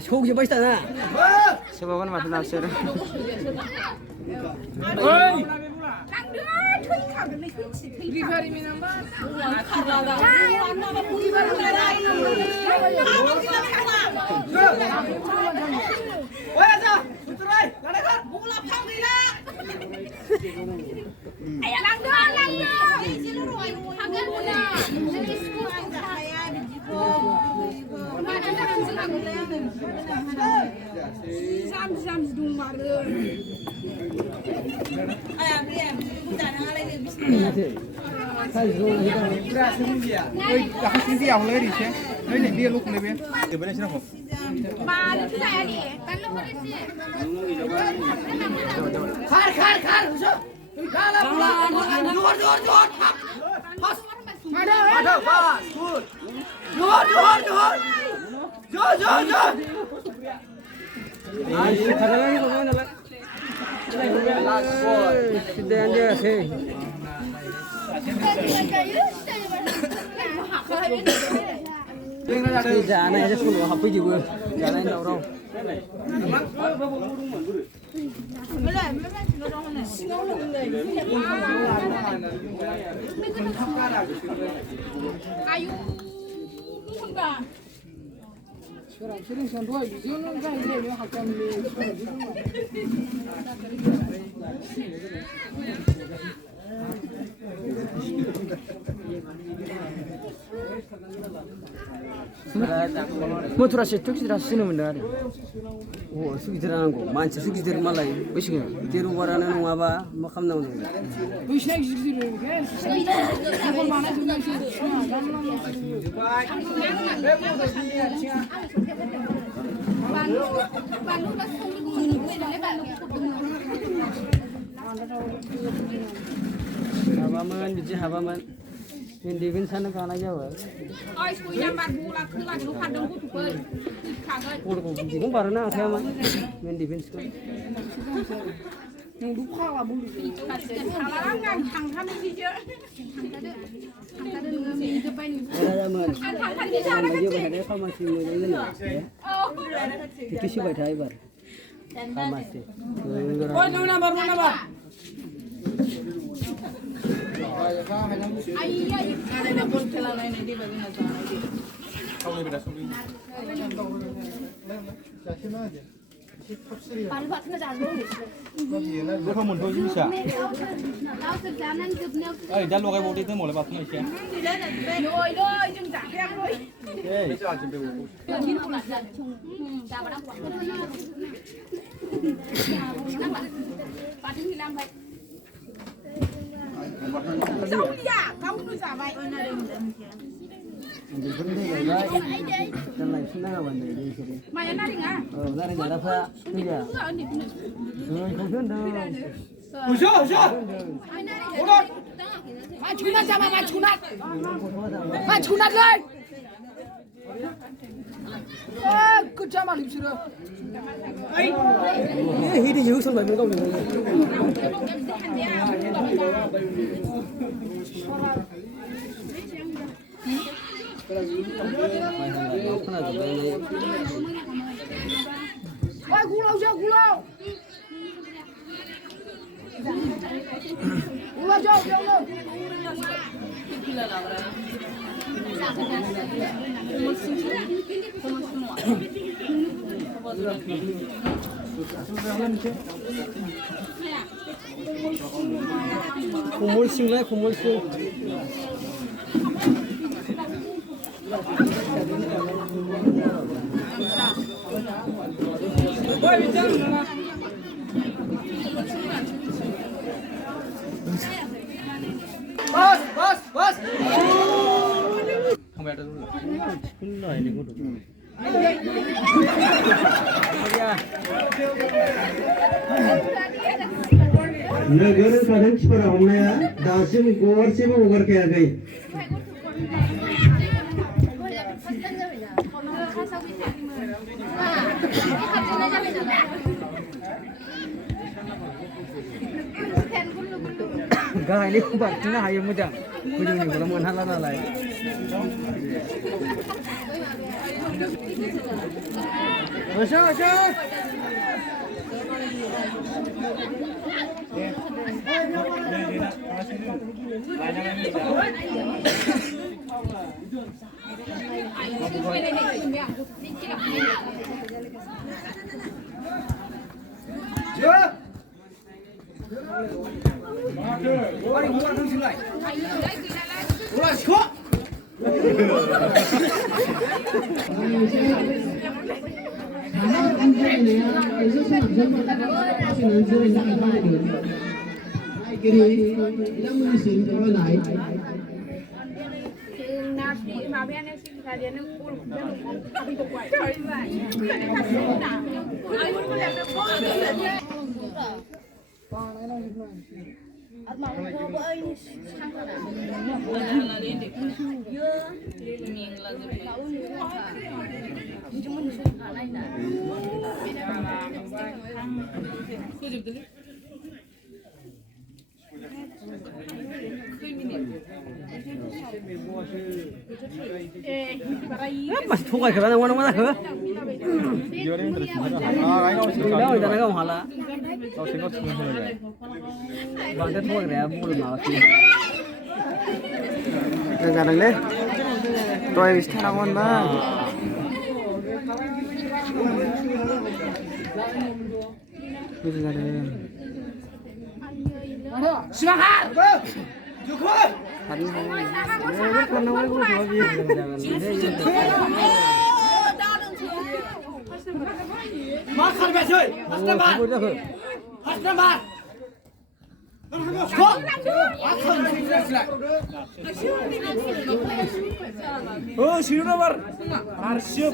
속이 멋있다나. Sebawan mati nasir. Dạ này chắc không học cái gì vừa. Dạ này đâu đâu. Ayo, bukan kah? Sering santai, jangan jangan dia hakam Motor aja tuh kita sini benar. Oh, sugi terang ko, manca sugi ter malai, besok teru warana nung apa, makam nung. Bisa gitu kan? Kalau mana juga sih. Habaman, biji habaman. Mendipin sana kana jauh. Oi, kuya marbula kula lu hadang ku tuh. Kaget. Pur ko biji ko baru na saya mah. Mendipin sekolah. Yang duka lah bulu. Halangan hang kami hijau. Ada zaman. Ada kau masih mau itu sih baik driver. Kau masih. Oh, nama baru nama. Ayah, ada pun celana ini di bagian atas. Kau ni berasa ni. Không muốn thôi chứ sao? Ơi, đã lo cái bộ đi tới một là bạc này xem. Rồi rồi, chừng trả em rồi. Bây giờ chuẩn bị bộ. Sao đi à? Không nuôi giả vậy. Vấn đề là trong này chúng ta là vấn đề gì chứ? Mày ăn đi ngà? Ra đây là pha, bây giờ. Không biết đâu. Machunat sama machunat. Machunat lên. Cứ cho mà lip sữa. Hít đi dữ xong rồi mình không được. Ôi gulau chưa gulau. Gulau chưa gulau. Kumul sing lah kumul sing. Bos. Không biết đâu rồi. Cái này thì có được. नगर अध्यक्ष पर हमने दासिम गोवर से भी उभर के आ गई गाहायले बारथिंनो हायो मोजां गोजौनिखौल' मोनहाला नालाय masih thogay ka na wala wala ka Yore interest ah ay daw ida na ka hala kau singkot semua saja bangda thogay ra bol ma ki Nagkarang le. Toy wis na kon ba. Bisa ada. Semangat. Hari ini. Kan nawai ko hobi. Makan besok Asnabar Asnabar Oh, sino nabar? Arsyep.